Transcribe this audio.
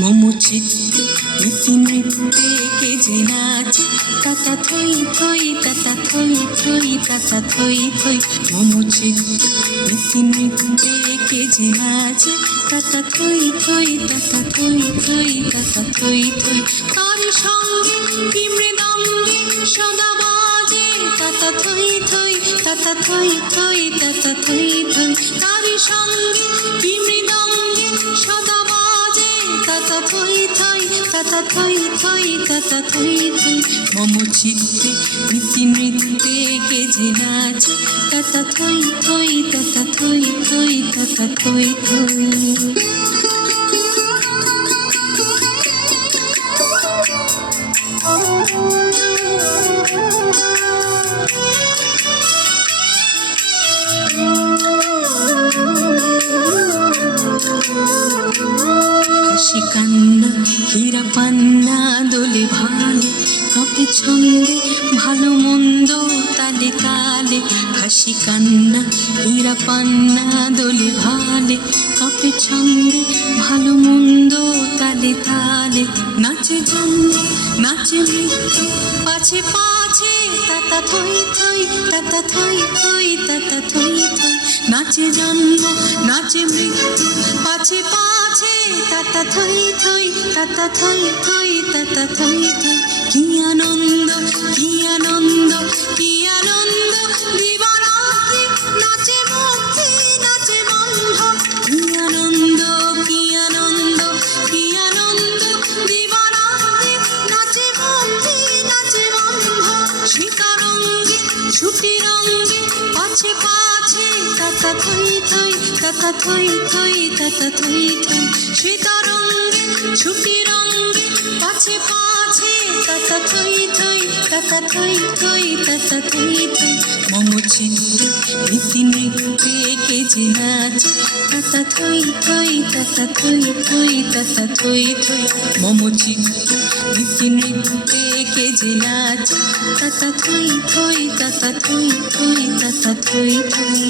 মম চিত্তে নীতি নৃত্যে কে যে নাচে তাতা থই থই তাতা থই থই তাতা থই থই। মম চিত্তে নীতি নৃত্যে কে যে নাচে তাতা থই থই তাতা থই থই তাতা থই থই। তার সঙ্গে কি মৃদঙ্গে সদা বাজে তাতা থই থই তাতা থই থই তাতা থই থই। তার সঙ্গে কি মৃদঙ্গে সদা বাজে তাতা থই থই তাতা থই থই তাতা থই থই। মম চিত্তে নীতি নৃত্যে কে যে নাচে তাতা থই থই তাতা থই থই তাতা থই থই। হাসি কান্না হীরা পান্না দোলে ভালে কাঁপে ছন্দে ভালো মন্দ তালে তালে। হাসি কান্না হীরা পান্না দোলে ভালে কাঁপে ছন্দে ভালো মন্দ তালে তালে। নাচে জন্ম নাচে মৃত্যু পাছে পাছে তাতা থই থই তাতা থই থই তাতা থই থই। নাচে জন্ম নাচে মৃত্যু পাছে পাছে তাতা থই থই তাতা থই থই তাতা থই থই। কি আনন্দ কি আনন্দ কি আনন্দ দিবারাত্রি নাচে মুক্তি নাচে বন্ধ। কি আনন্দ কি আনন্দ কি আনন্দ দিবারাত্রি নাচে মুক্তি নাচে বন্ধ। সীতারঙ্গে ছুটি রঙ্গে পাছে পাছে তাতা থই থই তাতা থই থই তাতা থই থই। সীতারঙ্গে ছুটি রঙ্গে পাছে পাছে তাতা থই থই তাতা থই থই তাতা থই থই। মম চিত্তে নীতি নৃত্যে কে যে নাচে তাতা থই থই তাতা থই থই তাতা থই থই। মম চিত্তে নীতি নৃত্যে কে যে নাচে তাতা থই থই তাতা থই থই তাতা থই থই।